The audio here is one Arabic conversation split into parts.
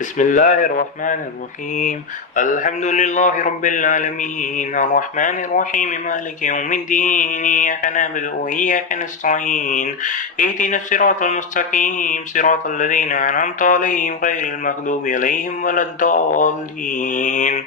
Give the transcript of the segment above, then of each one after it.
بسم الله الرحمن الرحيم. الحمد لله رب العالمين الرحمن الرحيم مالك يوم الدين، إياك نعبد وإياك نستعين، اهدنا الصراط المستقيم صراط الذين أنعمت عليهم غير المغضوب عليهم ولا الضالين.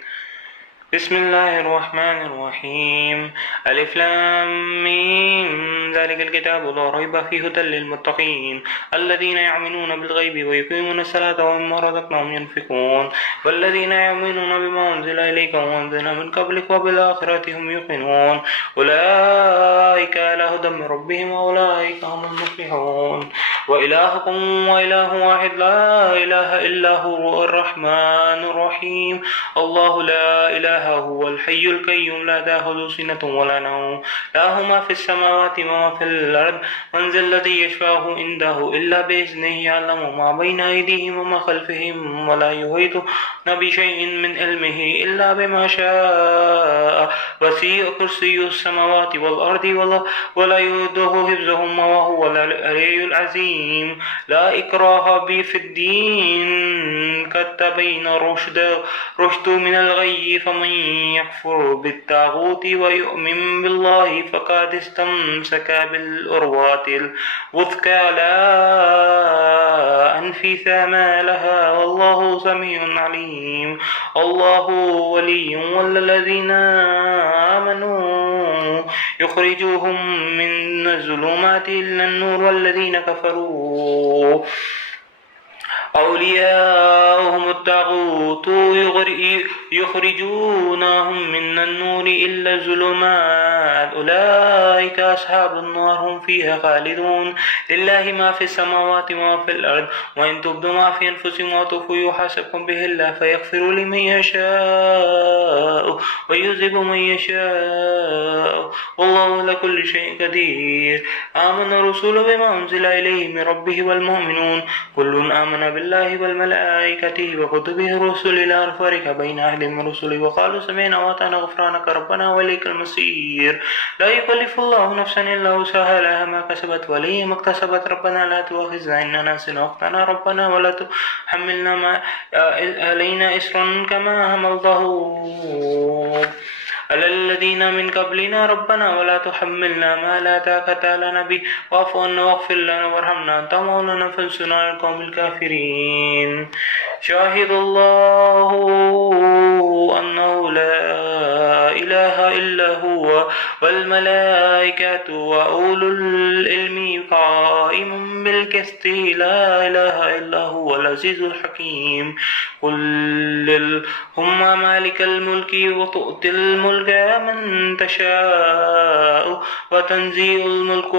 بسم الله الرحمن الرحيم. ألف لام ميم، ذلك الكتاب لا ريب فيه هدى للمتقين الذين يؤمنون بالغيب ويقيمون الصلاة ومما رزقناهم ينفقون والذين يؤمنون بما أنزل إليك وأنزل من قبلك وبالآخرة هم يوقنون أولئك على هدى من ربهم وأولئك هم المفلحون. وإلهكم وإله واحد لا إله إلا هو الرحمن الرحيم. الله لا إله هو الحي القيوم لا تأخذه سنة ولا نوم له ما في السماوات وما في الأرض. من ذا الذي يشفعه عنده إلا بإذنه يعلم ما بين أيديهم وما خلفهم ولا يحيطون بشيء من علمه إلا بما شاء. وسع كرسيه السماوات والأرض ولا يؤوده حفظهما وهو العلي العظيم. لا إكراه في الدين قد تبين رشد من الغي. فمن يكفر بالطاغوت ويؤمن بالله فقد استمسك بالعروة الوثقى لا انفصام لها والله سميع عليم. الله ولي والذين آمنوا يخرجوهم من الظلمات إلى النور والذين كفروا أولياؤهم الطاغوت يخرجونهم من النور إلى الظلمات أولئك أصحاب النار هم فيها خالدون. لله ما في السماوات وما في الأرض وإن تبدوا ما في أنفسكم وتخفوه يحاسبكم به الله فيغفر لمن يشاء ويعذب من يشاء والله على كل شيء قدير. آمن الرسول بما أنزل إليه من ربه والمؤمنون كل آمن بالله والملائكة وكتبه الرسل لا نفرق بين أحد من رسله وقالوا سمعنا وأطعنا غفرانك ربنا وإليك المصير. لا يكلف الله نفسا إلا وسعها لها ما كسبت وليها ما اكتسبت ربنا لا تؤاخذنا إن نسينا وأخطأنا ربنا ولا تحملنا ما علينا إصرا كما حملته على الذين من قبلنا ربنا ولا تحملنا ما لا طاقة لنا به واعف عنا واغفر لنا وارحمنا أنت مولانا فانصرنا على القوم الكافرين. شاهد الله أنه لا إله إلا هو والملائكة وأولو العلم قائما بالقسط لا إله إلا هو العزيز الحكيم. قل اللهم مالك الملك وتؤتي الملك من تشاء وتنزع الملك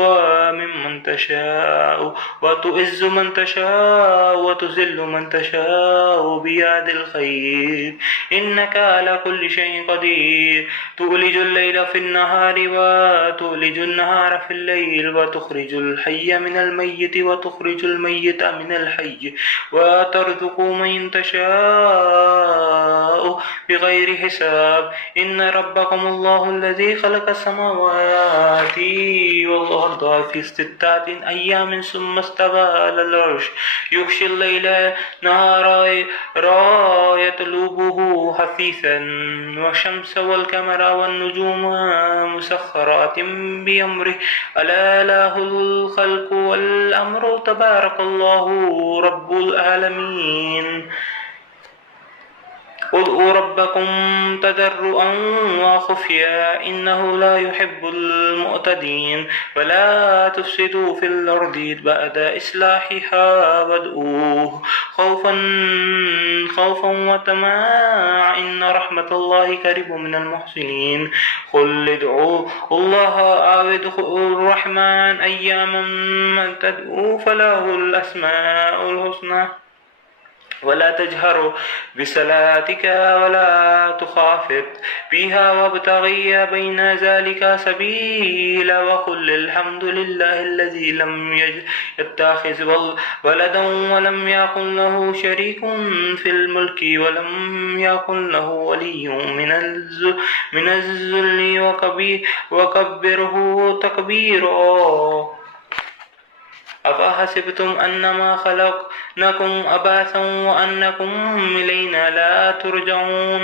ممن تشاء وتعز من تشاء وتذل من تشاء بيد الخير إنك على كل شيء قدير. تولج الليل في النهار وتولج النهار في الليل وتخرج الحي من الميت وتخرج الميت من الحي وترزق من تشاء بغير حساب. إن ربكم الله الذي خلق السماوات والأرض في 6 أيام ثم استوى على العرش يغشي الليل نهارا يطلبه حثيثا والشمس والقمر والنجوم مسخرات بأمره ألا له الخلق والأمر تبارك الله رب العالمين. ادعوا ربكم تضرعا وخفيا إنه لا يحب المعتدين. ولا تفسدوا في الأرض بعد إصلاحها وادعوه خوفا وطمعا إن رحمة الله قريب من المحسنين. قل ادعوا الله أو ادعوا الرحمن أياما من تدعوا فله الأسماء الحسنى ولا تجهر بصلاتك ولا تخافت بها وابتغي بين ذلك سبيلا وقل الحمد لله الذي لم يتخذ ولدا ولم يكن له شريك في الملك ولم يكن له ولي من الذل وكبره تكبيرا. أفحسبتم أنما خلقناكم عبثا وأنكم إلينا لا ترجعون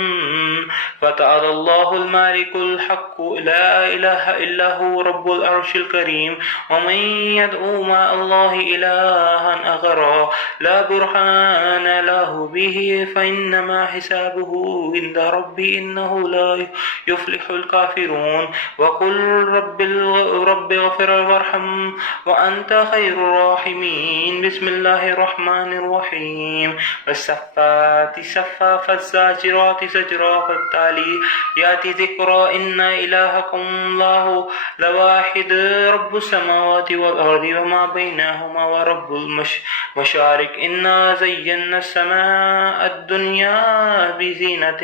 فتعالى الله الملك الحق لا إله إلا هو رب العرش الكريم ومن يدعو مع الله إلها آخر لا برهان له به فإنما حسابه عند ربي إنه لا يفلح الكافرون وقل رب اغفر وارحم وأنت خير الراحمين بسم الله الرحمن الرحيم والصفات صفا فالزاجرات زجرا فالتاليات ذكرا إن إلهكم الله لواحد رب السماوات والأرض وما بينهما ورب المشارق إنا زينا السماء الدنيا بزينة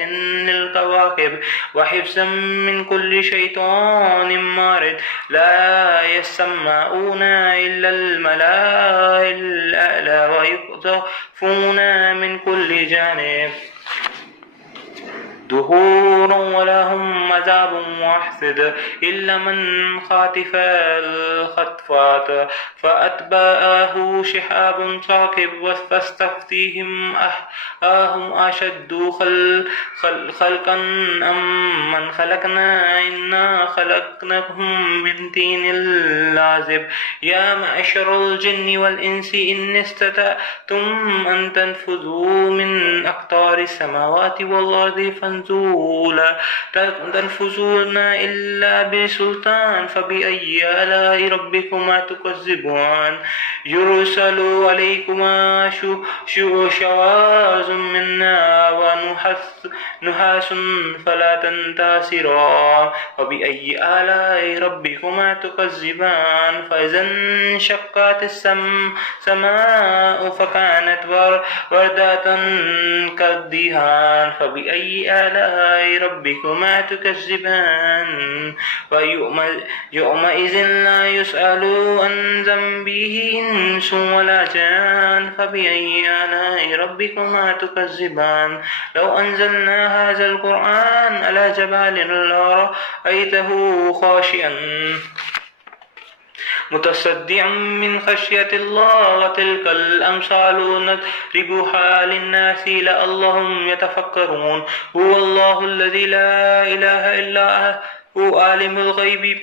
للكواكب وحفظا من كل شيطان مارد لا يسمعون إلا الملائكة الأعلى ويقذفون من كل جانب دحورا ولهم عذاب محسد إلا من خاطف الخطفات فأتبعه شهاب ثاقب فاستفتيهم أهم أشد خلقا أم من خلقنا إنا خلقناهم من طين لازب يا معشر الجن والإنس إن استطعتم أن تنفذوا من أقطار السماوات والأرض لا تنفذون إلا بسلطان فبأي آلاء ربكما تكذبان يرسل عليكما شواظ من نار ونحاس فلا تنتصران وبأي آلاء ربكما تكذبان فإذا انشقت السماء فكانت وردة كالدهان فبأي آلاء ربكما تكذبان ويومئذ لا يسأل عن ذنبه إنس ولا جان فبأي آلاء ربكما تكذبان لو أنزلنا هذا القرآن على جبل لرأيته خاشعا متصدعا من خشية الله وتلك الأمثال نضربها للناس لعلهم يتفكرون هو الله الذي لا إله إلا هو عالم الغيب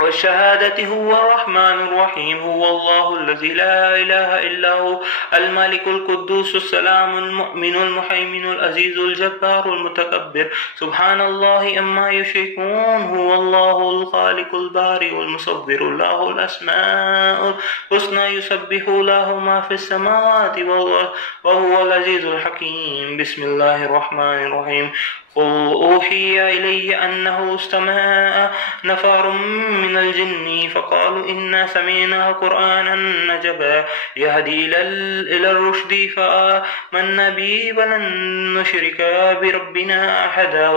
والشهادة هو الرحمن الرحيم هو الله الذي لا إله إلا هو الملك القدوس السلام المؤمن المهيمن العزيز الجبار المتكبر سبحان الله أما يشركون هو الله الخالق البارئ المصور له الأسماء الحسنى يسبح له ما في السماوات وهو العزيز الحكيم بسم الله الرحمن الرحيم قل أوحي إلي أنه استمع نفر من الجن فقالوا إنا سمعنا قرآنا عجبا يهدي إلى الرشد فآمنا به ولن نشرك بربنا أحدا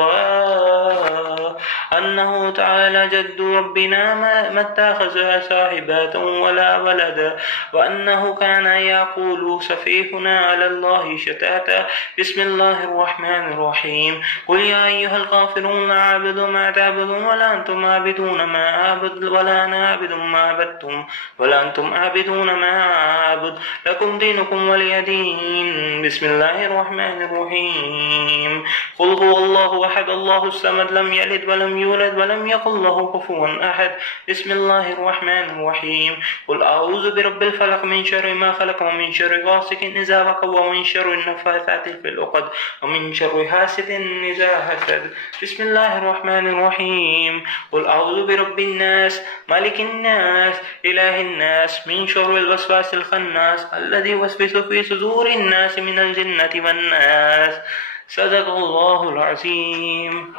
أنه تعالى جد ربنا ما اتخذ صاحبة ولا ولدا وأنه كان يقول سفيهنا على الله شتاتا بسم الله الرحمن الرحيم قل يا أيها الكافرون لا أعبد ما تعبدون ولا أنتم عابدون ما أعبد ولا أنا عابد ما عبدتم ولا أنتم عابدون ما أعبد لكم دينكم ولي دين بسم الله الرحمن الرحيم قل هو الله أحد الله الصمد لم يلد ولم يولد ولم يكن له كفوا أحد بسم الله الرحمن الرحيم قل أعوذ برب الفلق من شر ما خلق ومن شر غاسق إذا وقب ومن شر النفاثات في العقد ومن شر حاسد إذا حسد بسم الله الرحمن الرحيم قل أعوذ برب الناس ملك الناس إله الناس من شر الوسواس الخناس الذي يوسوس في صدور الناس من الجنة والناس صدق الله العظيم.